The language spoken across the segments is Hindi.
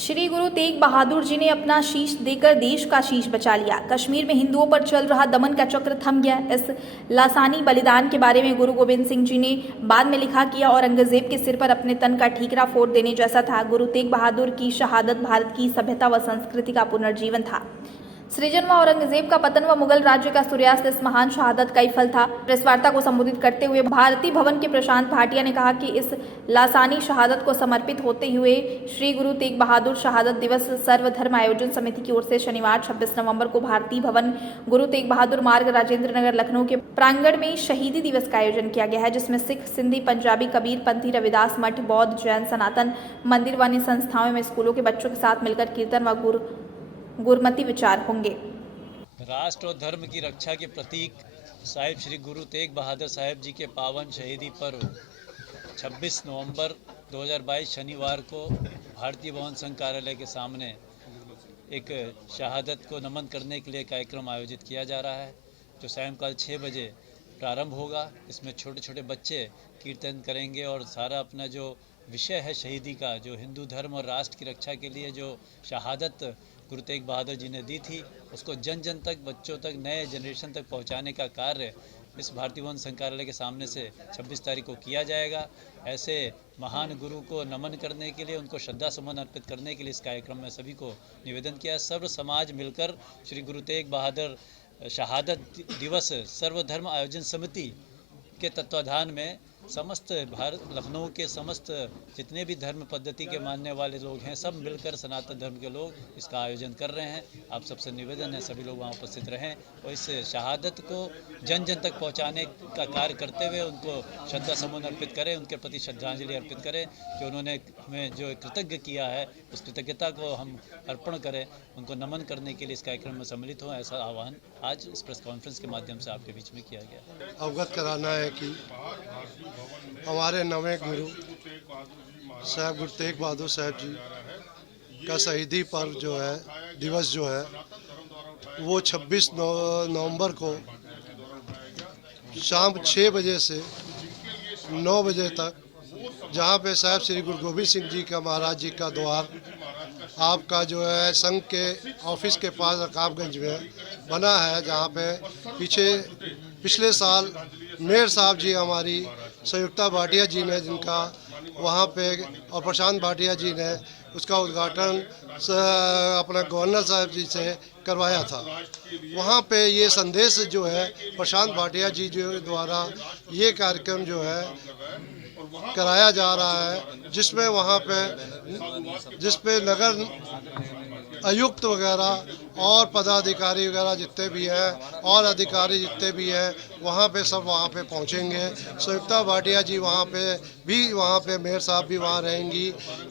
श्री गुरु तेग बहादुर जी ने अपना शीश देकर देश का शीश बचा लिया। कश्मीर में हिंदुओं पर चल रहा दमन का चक्र थम गया। इस लासानी बलिदान के बारे में गुरु गोविंद सिंह जी ने बाद में लिखा कि औरंगजेब के सिर पर अपने तन का ठीकरा फोड़ देने जैसा था। गुरु तेग बहादुर की शहादत भारत की सभ्यता व संस्कृति का पुनर्जीवन था। सृजन व औरंगजेब का पतन व मुगल राज्य का सूर्यास्त इस महान शहादत का ही फल था। प्रेस वार्ता को संबोधित करते हुए भारती भवन के प्रशांत भाटिया ने कहा कि इस लासानी शहादत को समर्पित होते हुए श्री गुरु तेग बहादुर शहादत दिवस सर्वधर्म आयोजन समिति की ओर से शनिवार 26 नवंबर को भारती भवन गुरु तेग बहादुर मार्ग राजेंद्र नगर लखनऊ के प्रांगण में शहीदी दिवस का आयोजन किया गया है, जिसमें सिख, सिंधी, पंजाबी, कबीर पंथी, रविदास मठ, बौद्ध, जैन, सनातन मंदिर व अन्य संस्थाओं में स्कूलों के बच्चों के साथ मिलकर कीर्तन व गुरमति विचार होंगे। राष्ट्र और धर्म की रक्षा के प्रतीक साहिब श्री गुरु तेग बहादुर साहिब जी के पावन शहीदी पर्व 26 नवंबर 2022 शनिवार को भारतीय भवन संघ कार्यालय के सामने एक शहादत को नमन करने के लिए कार्यक्रम आयोजित किया जा रहा है, जो सायंकाल 6 बजे प्रारंभ होगा। इसमें छोटे छोटे बच्चे कीर्तन करेंगे और सारा अपना जो विषय है शहीदी का, जो हिंदू धर्म और राष्ट्र की रक्षा के लिए जो शहादत गुरु तेग बहादुर जी ने दी थी, उसको जन जन तक, बच्चों तक, नए जनरेशन तक पहुंचाने का कार्य इस भारतीय भवन संघ कार्यालय के सामने से 26 तारीख को किया जाएगा। ऐसे महान गुरु को नमन करने के लिए, उनको श्रद्धा सुमन अर्पित करने के लिए इस कार्यक्रम में सभी को निवेदन किया है। सर्व समाज मिलकर श्री गुरु तेग बहादुर शहादत दिवस सर्वधर्म आयोजन समिति के तत्वाधान में समस्त भारत लखनऊ के समस्त जितने भी धर्म पद्धति के मानने वाले लोग हैं, सब मिलकर सनातन धर्म के लोग इसका आयोजन कर रहे हैं। आप सबसे निवेदन है सभी लोग वहाँ उपस्थित रहें और इस शहादत को जन जन तक पहुँचाने का कार्य करते हुए उनको श्रद्धा सुमन अर्पित करें, उनके प्रति श्रद्धांजलि अर्पित करें। जो उन्होंने हमें जो कृतज्ञ किया है, उस कृतज्ञता को हम अर्पण करें, उनको नमन करने के लिए इस कार्यक्रम में सम्मिलित हों, ऐसा आह्वान आज इस प्रेस कॉन्फ्रेंस के माध्यम से आपके बीच में किया गया। अवगत कराना है कि हमारे नवे गुरु साहब गुरु तेग बहादुर साहब जी का शहीदी पर्व जो है, दिवस जो है, वो 26 नवंबर को शाम 6 बजे से 9 बजे तक, जहाँ पे साहब श्री गुरु गोविंद सिंह जी का महाराज जी का द्वार आपका जो है संघ के ऑफिस के पास रकाबगंज में बना है, जहाँ पे पिछले साल मेयर साहब जी हमारी संयुक्ता भाटिया जी ने, जिनका वहाँ पे, और प्रशांत भाटिया जी ने उसका उद्घाटन अपना गवर्नर साहब जी से करवाया था। वहाँ पे ये संदेश जो है प्रशांत भाटिया जी जो द्वारा ये कार्यक्रम जो है कराया जा रहा है, जिसमें वहाँ पे नगर आयुक्त वगैरह और पदाधिकारी वगैरह जितने भी हैं और अधिकारी जितने भी हैं, वहाँ पे सब वहाँ पे पहुँचेंगे। संयुक्ता भाटिया जी वहाँ पे मेयर साहब भी वहाँ रहेंगी।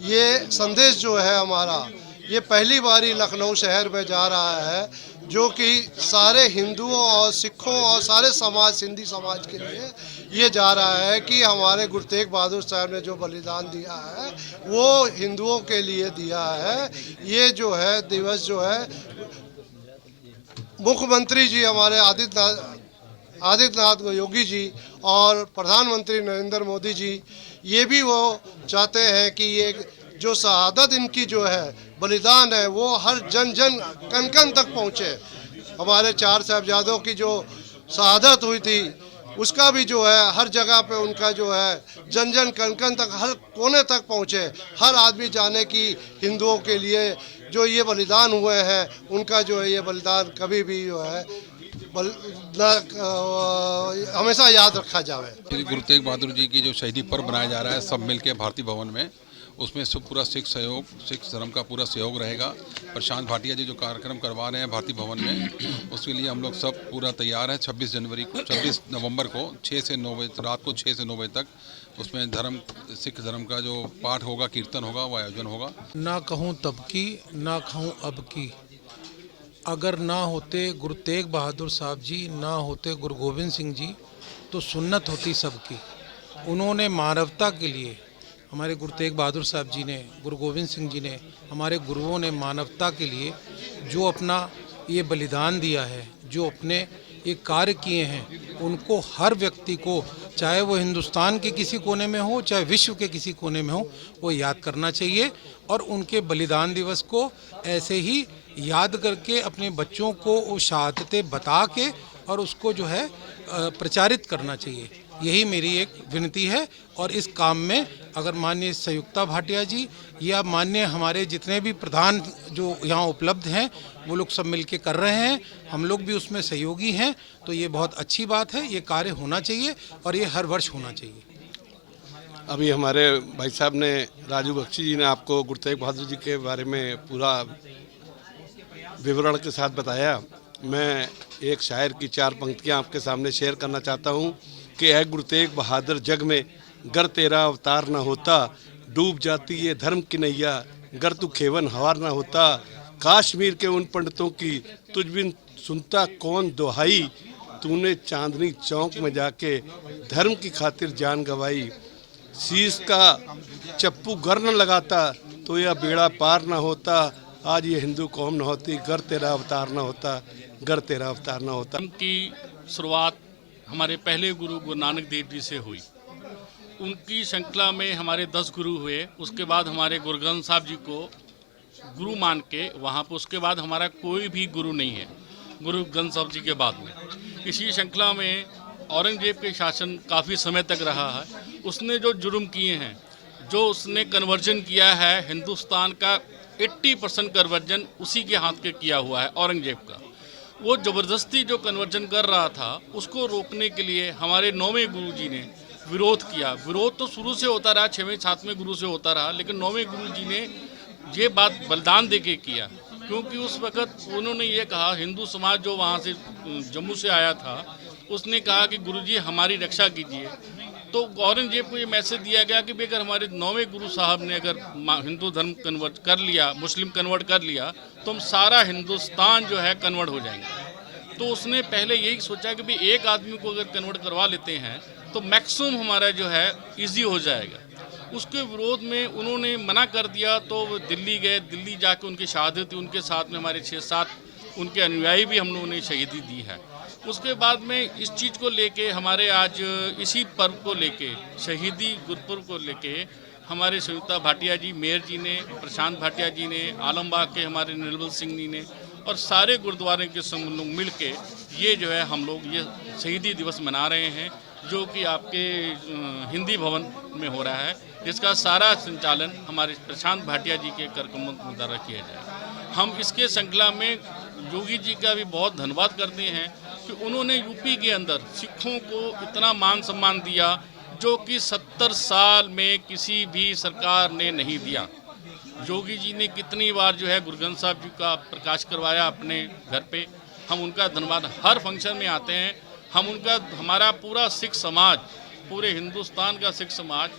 ये संदेश जो है हमारा, ये पहली बारी लखनऊ शहर में जा रहा है, जो कि सारे हिंदुओं और सिखों और सारे समाज, सिंधी समाज के लिए ये जा रहा है कि हमारे गुरु तेग बहादुर साहब ने जो बलिदान दिया है वो हिंदुओं के लिए दिया है। ये जो है दिवस जो है, मुख्यमंत्री जी हमारे आदित्यनाथ योगी जी और प्रधानमंत्री नरेंद्र मोदी जी, ये भी वो चाहते हैं कि ये जो शहादत इनकी जो है, बलिदान है, वो हर जन जन कन कन तक पहुँचे। हमारे 4 साहिबजादों की जो शहादत हुई थी, उसका भी जो है हर जगह पे उनका जो है जन जन कन कन तक, हर कोने तक पहुँचे। हर आदमी जाने की हिंदुओं के लिए जो ये बलिदान हुए हैं, उनका जो है ये बलिदान कभी भी जो है हमेशा याद रखा जाए। श्री गुरु तेग बहादुर जी की जो शहीदी पर्व बनाया जा रहा है सब मिलके भारतीय भवन में, उसमें सब पूरा सिख धर्म का पूरा सहयोग रहेगा। प्रशांत भाटिया जी जो कार्यक्रम करवा रहे हैं भारतीय भवन में, उसके लिए हम लोग सब पूरा तैयार है। 26 नवंबर को 6 से 9 बजे, रात को 6 से 9 बजे तक उसमें सिख धर्म का जो पाठ होगा, कीर्तन होगा, वो आयोजन होगा। ना कहूँ तब की, ना कहूँ अब की, अगर ना होते गुरु तेग बहादुर साहब जी, ना होते गुरु गोविंद सिंह जी, तो सुन्नत होती सबकी। उन्होंने मानवता के लिए, हमारे गुरु तेग बहादुर साहब जी ने, गुरु गोविंद सिंह जी ने, हमारे गुरुओं ने मानवता के लिए जो अपना ये बलिदान दिया है, जो अपने ये कार्य किए हैं उनको हर व्यक्ति को, चाहे वो हिंदुस्तान के किसी कोने में हो चाहे विश्व के किसी कोने में हो, वो याद करना चाहिए और उनके बलिदान दिवस को ऐसे ही याद करके अपने बच्चों को वो शहादतें बता के और उसको जो है प्रचारित करना चाहिए। यही मेरी एक विनती है। और इस काम में अगर माननीय संयुक्ता भाटिया जी या माननीय हमारे जितने भी प्रधान जो यहाँ उपलब्ध हैं वो लोग सब मिलके कर रहे हैं, हम लोग भी उसमें सहयोगी हैं, तो ये बहुत अच्छी बात है। ये कार्य होना चाहिए और ये हर वर्ष होना चाहिए। अभी हमारे भाई साहब ने, राजू बख्शी जी ने आपको गुरु तेग बहादुर जी के बारे में पूरा विवरण के साथ बताया। मैं एक शायर की 4 पंक्तियां आपके सामने शेयर करना चाहता हूं कि ऐ गुरु तेग बहादुर जग में गर तेरा अवतार न होता, डूब जाती ये धर्म की नैया गर तू खेवन हार न होता। कश्मीर के उन पंडितों की तुझ बिन सुनता कौन दुहाई, तूने चांदनी चौक में जाके धर्म की खातिर जान गवाई। शीश का चप्पू गर न लगाता तो यह बेड़ा पार न होता, आज ये हिंदू कौम न होती गर तेरा अवतार न होता, गर तेरा अवतार न होता। की शुरुआत हमारे पहले गुरु गुरु नानक देव जी से हुई। उनकी श्रृंखला में हमारे 10 गुरु हुए। उसके बाद हमारे गुरु ग्रंथ साहब जी को गुरु मान के वहाँ पर, उसके बाद हमारा कोई भी गुरु नहीं है गुरु ग्रंथ साहब जी के बाद में। इसी श्रृंखला में औरंगजेब के शासन काफ़ी समय तक रहा है। उसने जो जुर्म किए हैं, जो उसने कन्वर्जन किया है, हिंदुस्तान का 80% कन्वर्जन उसी के हाथ के किया हुआ है औरंगजेब का। वो ज़बरदस्ती जो कन्वर्जन कर रहा था उसको रोकने के लिए हमारे 9वें गुरु जी ने विरोध किया। विरोध तो शुरू से होता रहा, 6वें 7वें गुरु से होता रहा, लेकिन 9वें गुरु जी ने ये बात बलिदान दे के किया। क्योंकि उस वक़्त उन्होंने ये कहा, हिंदू समाज जो वहाँ से जम्मू से आया था उसने कहा कि गुरुजी हमारी रक्षा कीजिए। तो औरंगजेब को ये मैसेज दिया गया कि अगर हमारे 9वें गुरु साहब ने अगर हिंदू धर्म कन्वर्ट कर लिया, मुस्लिम कन्वर्ट कर लिया, तो हम सारा हिंदुस्तान जो है कन्वर्ट हो जाएंगे। तो उसने पहले यही सोचा कि भाई एक आदमी को अगर कन्वर्ट करवा लेते हैं तो मैक्सिमम हमारा जो है ईजी हो जाएगा। उसके विरोध में उन्होंने मना कर दिया तो वो दिल्ली गए। दिल्ली जाके उनकी शहादत, उनके साथ में हमारे 6-7 उनके अनुयायी भी हम लोगों ने शहीदी दी है। उसके बाद में इस चीज़ को लेके हमारे आज इसी पर्व को लेके, शहीदी गुरपुरब को लेके, हमारे संयुक्ता भाटिया जी, मेयर जी ने, प्रशांत भाटिया जी ने, आलमबाग के हमारे निर्मल सिंह जी ने और सारे गुरुद्वारे के सब लोग मिल के ये जो है हम लोग ये शहीदी दिवस मना रहे हैं, जो कि आपके हिंदी भवन में हो रहा है, जिसका सारा संचालन हमारे प्रशांत भाटिया जी के कार्यक्रमों द्वारा किया जाए। हम इसके श्रृंखला में योगी जी का भी बहुत धन्यवाद करते हैं कि उन्होंने यूपी के अंदर सिखों को इतना मान सम्मान दिया जो कि 70 साल में किसी भी सरकार ने नहीं दिया। योगी जी ने कितनी बार जो है गुरु ग्रंथ साहब जी का प्रकाश करवाया अपने घर पे। हम उनका धन्यवाद, हर फंक्शन में आते हैं हम उनका, हमारा पूरा सिख समाज, पूरे हिंदुस्तान का सिख समाज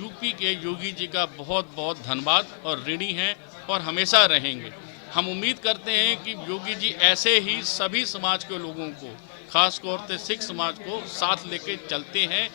यूपी के योगी जी का बहुत बहुत धन्यवाद और ऋणी हैं और हमेशा रहेंगे। हम उम्मीद करते हैं कि योगी जी ऐसे ही सभी समाज के लोगों को, खास तौर से सिख समाज को साथ लेके चलते हैं।